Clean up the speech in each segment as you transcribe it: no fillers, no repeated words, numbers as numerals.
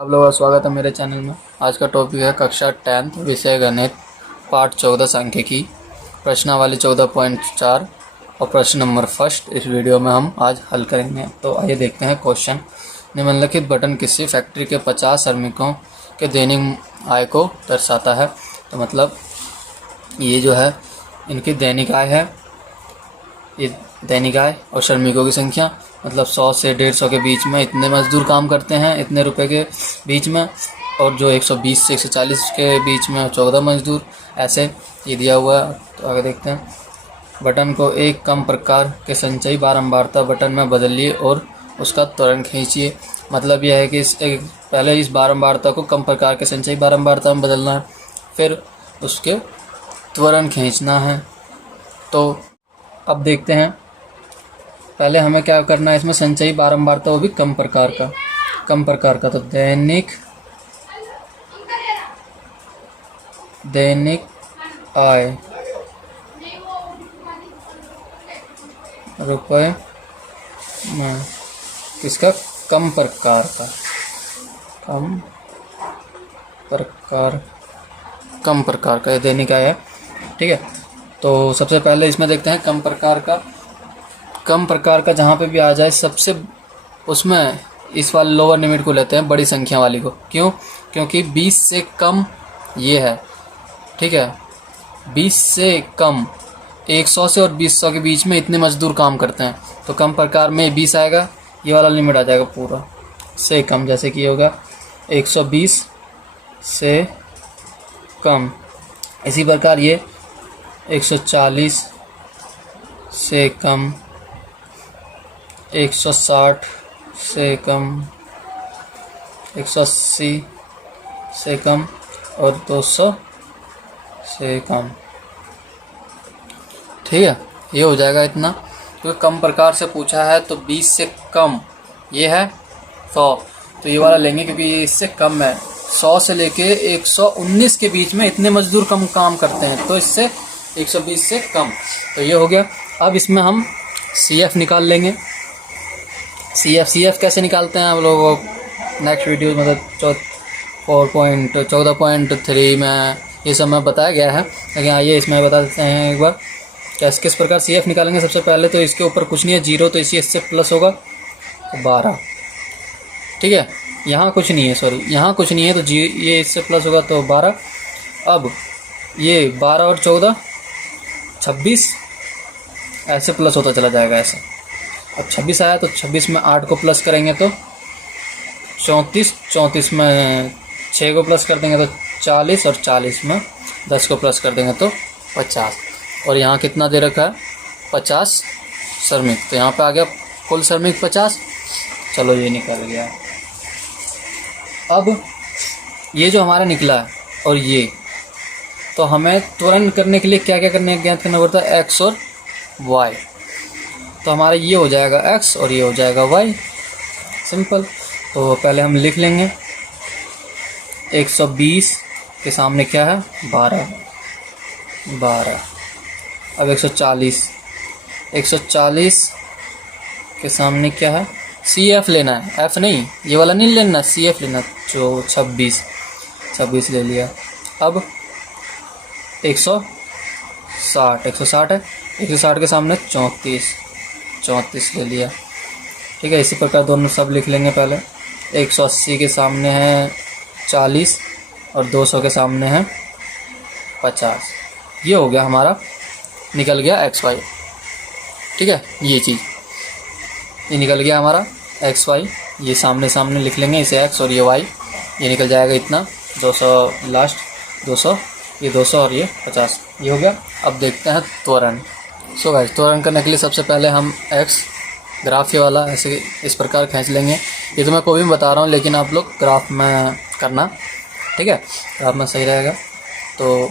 आप लोगों का स्वागत है मेरे चैनल में। आज का टॉपिक है कक्षा 10th विषय गणित पाठ 14 सांख्यिकी प्रश्नावली 14.4 और प्रश्न नंबर फर्स्ट इस वीडियो में हम आज हल करेंगे। तो आइए देखते हैं क्वेश्चन। निम्नलिखित बटन किसी फैक्ट्री के 50 श्रमिकों के दैनिक आय को दर्शाता है। तो मतलब ये जो है इनकी दैनिक आय है, ये दैनिक आय और श्रमिकों की संख्या, मतलब 100 से 150 के बीच में इतने मजदूर काम करते हैं इतने रुपए के बीच में, और जो 120 से 140 के बीच में 14 मजदूर, ऐसे ये दिया हुआ है। तो आगे देखते हैं। बटन को एक कम प्रकार के संचयी बारंबारता बटन में बदलिए और उसका त्वरण खींचिए। मतलब यह है कि पहले इस बारंबारता को कम प्रकार के संचयी बारंबारता में बदलना है, फिर उसके त्वरण खींचना है। तो अब देखते हैं, पहले हमें क्या करना है, इसमें संचयी बारंबारता वो भी कम प्रकार का। तो दैनिक आय रुपए में किसका, कम प्रकार का ये दैनिक आय है। ठीक है, तो सबसे पहले इसमें देखते हैं कम प्रकार का जहाँ पे भी आ जाए सबसे, उसमें इस वाले लोअर लिमिट को लेते हैं, बड़ी संख्या वाली को। क्यों? क्योंकि 20 से कम ये है। ठीक है, 20 से कम 100 से और 200 के बीच में इतने मजदूर काम करते हैं, तो कम प्रकार में 20 आएगा, ये वाला लिमिट आ जाएगा पूरा से कम। जैसे कि होगा 120 से कम। इसी प्रकार ये 140 से कम, 160 से कम, 180 से कम और 200 से कम। ठीक है, ये हो जाएगा इतना। तो कम प्रकार से पूछा है तो 20 से कम ये है 100, तो ये वाला लेंगे क्योंकि ये इससे कम है। 100 से लेके 119 के बीच में इतने मजदूर कम काम करते हैं, तो इससे 120 से कम, तो ये हो गया। अब इसमें हम CF निकाल लेंगे। CF कैसे निकालते हैं हम लोगों को नेक्स्ट वीडियो, मतलब 14.3 में ये सब में बताया गया है, लेकिन आइए इसमें बता देते हैं एक बार किस प्रकार CF निकालेंगे। सबसे पहले तो इसके ऊपर कुछ नहीं है, 0, तो इससे प्लस होगा तो 12। ठीक है, यहाँ कुछ नहीं है, यहाँ कुछ नहीं है, तो ये इससे प्लस होगा तो 12। अब ये 12 और 14 26, ऐसे प्लस होता चला जाएगा ऐसे। अब 26 आया तो 26 में 8 को प्लस करेंगे तो 34 में 6 को प्लस कर देंगे तो 40, और 40 में 10 को प्लस कर देंगे तो 50। और यहाँ कितना दे रखा है, 50 श्रमिक, तो यहाँ पे आ गया कुल श्रमिक 50। चलो ये निकल गया। अब ये जो हमारा निकला है और ये, तो हमें त्वरण करने के लिए क्या क्या ज्ञात करना पड़ता है, x और y। तो हमारा ये हो जाएगा x और ये हो जाएगा y, सिंपल। तो पहले हम लिख लेंगे 120 के सामने क्या है, 12। अब 140 के सामने क्या है, CF लेना है, F नहीं, ये वाला नहीं लेना, CF लेना। जो 26 ले लिया। अब 160 है, 160 के सामने 34 ले लिया। ठीक है, इसी प्रकार दोनों सब लिख लेंगे। पहले 180 के सामने है 40 और 200 के सामने है 50। ये हो गया हमारा, निकल गया XY। ठीक है, ये चीज़ ये निकल गया हमारा XY। ये सामने लिख लेंगे इसे X और ये Y, ये निकल जाएगा इतना 200, लास्ट 200, ये 200 और ये 50, ये हो गया। अब देखते हैं त्वरण। सो गाइस, त्वरण करने के लिए सबसे पहले हम X ग्राफ ये वाला ऐसे इस प्रकार खींच लेंगे। ये तो मैं कोई भी बता रहा हूँ, लेकिन आप लोग ग्राफ में करना। ठीक है, ग्राफ में सही रहेगा। तो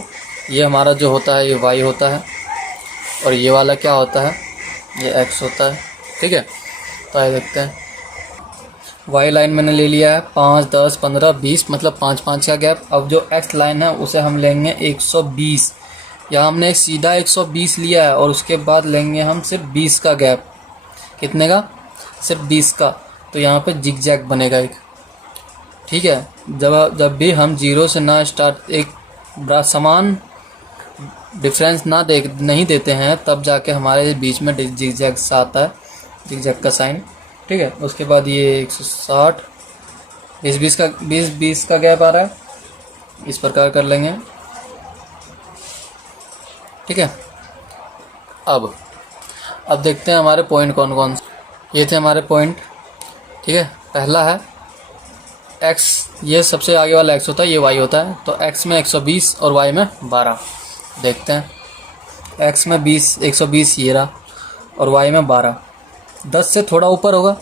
ये हमारा जो होता है ये Y होता है, और ये वाला क्या होता है, ये X होता है। ठीक है, तो आइए देखते हैं। Y लाइन मैंने ले लिया है 5, 10, 15, 20, मतलब 5 का गैप। अब जो X लाइन है उसे हम लेंगे 120। यहाँ हमने सीधा 120 लिया है और उसके बाद लेंगे हम सिर्फ 20 का गैप। कितने का? सिर्फ 20 का। तो यहाँ पे जिग जैग बनेगा एक, ठीक है। जब भी हम जीरो से ना स्टार्ट, एक समान डिफरेंस नहीं देते हैं, तब जाके हमारे बीच में जिगजैग आता है, जिगजैग का साइन। ठीक है। उसके बाद ये 160 20 का गैप आ रहा है, इस प्रकार कर लेंगे। ठीक है। अब देखते हैं हमारे पॉइंट कौन कौन से। ये थे हमारे पॉइंट। ठीक है। पहला है x, ये सबसे आगे वाला x होता है, ये y होता है, तो x में 120 और y में 12। देखते हैं, x में 120 ये रहा, और y में 12। 10 से थोड़ा ऊपर होगा।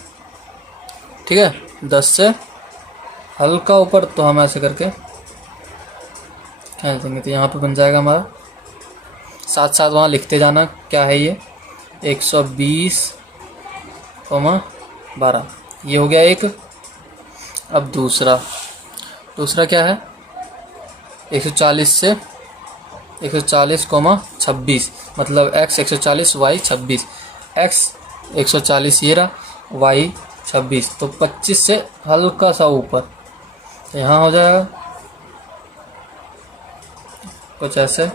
ठीक है। 10 से हल्का ऊपर, तो हम ऐसे करके खींच देंगे, तो यहाँ पे बन जाएगा हमारा। साथ साथ वहाँ लिखते जाना क्या है ये, 120,12, ये हो गया एक। अब दूसरा क्या है, 140 से 140,26, मतलब x 140 y 26, x 140 ये रहा, y 26, तो 25 से हल्का सा ऊपर, तो यहाँ हो जाएगा कुछ ऐसे,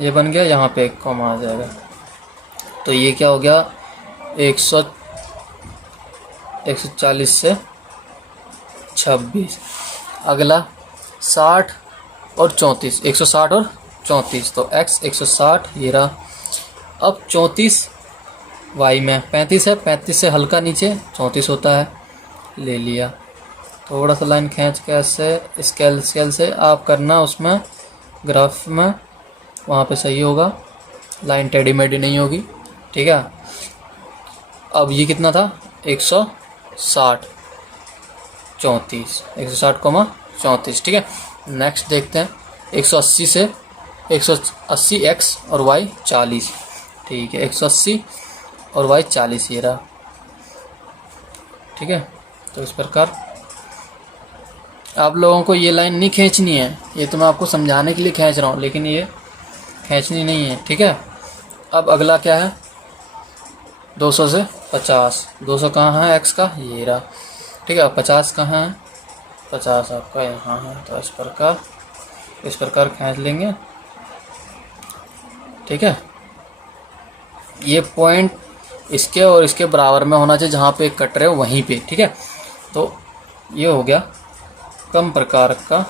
ये बन गया। यहाँ पे एक कॉमा आ जाएगा, तो ये क्या हो गया, 140 से 26। अगला 60 और 34, 160 और 34, तो x 160 ये रहा। अब 34 y में 35 है, 35 से हल्का नीचे 34 होता है, ले लिया। थोड़ा सा लाइन खींच के ऐसे स्केल से आप करना, उसमें ग्राफ में वहाँ पे सही होगा, लाइन टेढ़ी मेढ़ी नहीं होगी। ठीक है। अब ये कितना था, 160 34, 160,34। ठीक है। नेक्स्ट देखते हैं, 180 से 180 x और y 40। ठीक है। 180 और y 40 ये रहा। ठीक है। तो इस प्रकार आप लोगों को ये लाइन नहीं खींचनी है, ये तो मैं आपको समझाने के लिए खींच रहा हूँ, लेकिन ये खींचनी नहीं है। ठीक है। अब अगला क्या है, 200 से 50। 200 कहाँ है x का, ये रहा। ठीक है। 50 कहाँ है, 50 आपका यहाँ है, तो इस प्रकार खींच लेंगे। ठीक है। ये पॉइंट इसके और इसके बराबर में होना चाहिए, जहाँ पे कट रहे हो वहीं पे। ठीक है। तो ये हो गया कम प्रकार का,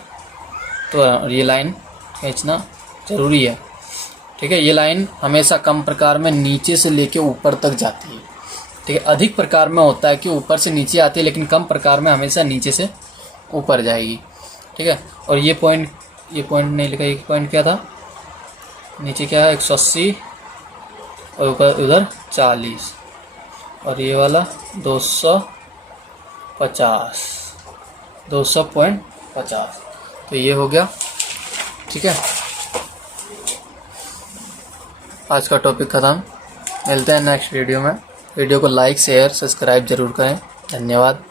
तो ये लाइन खींचना ज़रूरी है। ठीक है। ये लाइन हमेशा कम प्रकार में नीचे से लेके ऊपर तक जाती है। ठीक है। अधिक प्रकार में होता है कि ऊपर से नीचे आती है, लेकिन कम प्रकार में हमेशा नीचे से ऊपर जाएगी। ठीक है। और ये पॉइंट नहीं लिखा, एक पॉइंट क्या था, नीचे क्या है, 180 और ऊपर उधर 40, और ये वाला 200.50। तो ये हो गया। ठीक है। आज का टॉपिक ख़त्म। मिलते हैं नेक्स्ट वीडियो में। वीडियो को लाइक शेयर सब्सक्राइब ज़रूर करें। धन्यवाद।